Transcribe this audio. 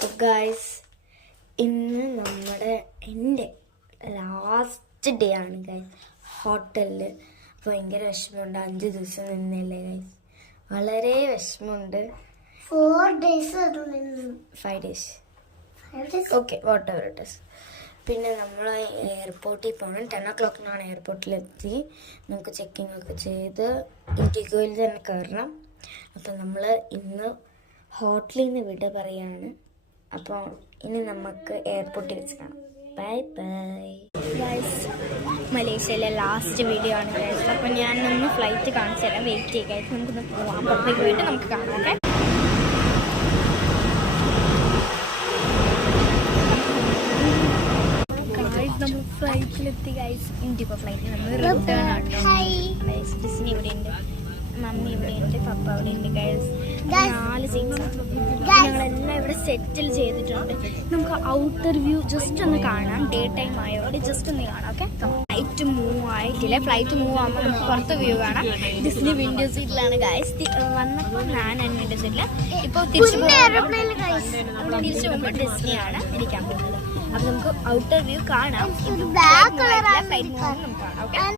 So guys, ഇന്ന് എൻ്റെ last day ആണ് ഗൈസ് ഹോട്ടലിൽ. ഭയങ്കര വിഷമമുണ്ട്, 5 ദിവസം നിന്നല്ലേ ഗൈസ്, വളരെ വിഷമമുണ്ട്. 5 days. Okay, what ever it is. പിന്നെ നമ്മൾ എയർപോർട്ടിൽ പോകണം. 10 o'clock എയർപോർട്ടിലെത്തി. നമുക്ക് ചെക്കിംഗ് ഒക്കെ ചെയ്ത് ഇൻഡിഗോയിൽ തന്നെ കയറണം. അപ്പം നമ്മൾ ഇന്ന് ഹോട്ടലിൽ നിന്ന് വിട പറയാണ്. അപ്പോൾ ഇനി നമുക്ക് എയർപോർട്ടിൽ വെച്ച് കാണാം. Bye bye guys. മലേഷ്യയിലെ ലാസ്റ്റ് വീഡിയോ ആണ് ഗൈസ്. അപ്പം ഞാനൊന്ന് ഫ്ലൈറ്റ് കാണിച്ചു തരാം. വെയിറ്റ് ചെയ്യുക ഗൈസ്, നമുക്കൊന്ന് പോവാം. പുറത്തേക്ക് പോയിട്ട് നമുക്ക് കാണാം. ഓക്കെ, നമ്മൾ ഫ്ലൈറ്റിലെത്തി ഗൈസ്. ഇൻഡിഗോ ഫ്ലൈറ്റിൽ നമ്മൾ റിട്ടേൺ ആട്ടോ ഗൈസ്. ഡിസ്നി ഇവിടെ ഉണ്ട്, മമ്മി ഇവിടെ ഉണ്ട്, പപ്പ അവിടെ ഉണ്ട് ഗൈസ്. 4 സീറ്റ്സ്. ഞങ്ങളെല്ലാം ഇവിടെ സെറ്റിൽ ചെയ്തിട്ടുണ്ട്. നമുക്ക് ഔട്ടർ വ്യൂ ജസ്റ്റ് ഒന്ന് കാണാം. ഡേ ടൈം ആയതോടെ ജസ്റ്റ് ഒന്ന് കാണാം. ഓക്കെ, ഫ്ലൈറ്റ് മൂവ് ആയിട്ടില്ല. ഫ്ലൈറ്റ് മൂവ് ആകുമ്പോൾ നമുക്ക് പുറത്ത് വ്യൂ കാണാം. ഡിസ്നി വിൻഡോ സീറ്റിലാണ് ഗൈസ്. വന്നപ്പോൾ ഞാൻ വിൻഡോ സീറ്റില്ല. ഇപ്പോൾ തിരിച്ചു പോകുമ്പോൾ ഡിസ്നിയാണ് ഇരിക്കാൻ പോകുന്നത്. അപ്പൊ നമുക്ക് ഔട്ടർ വ്യൂ കാണാം. ഫ്ലൈറ്റ് മൂവ് നമുക്ക് കാണാം. ഓക്കെ.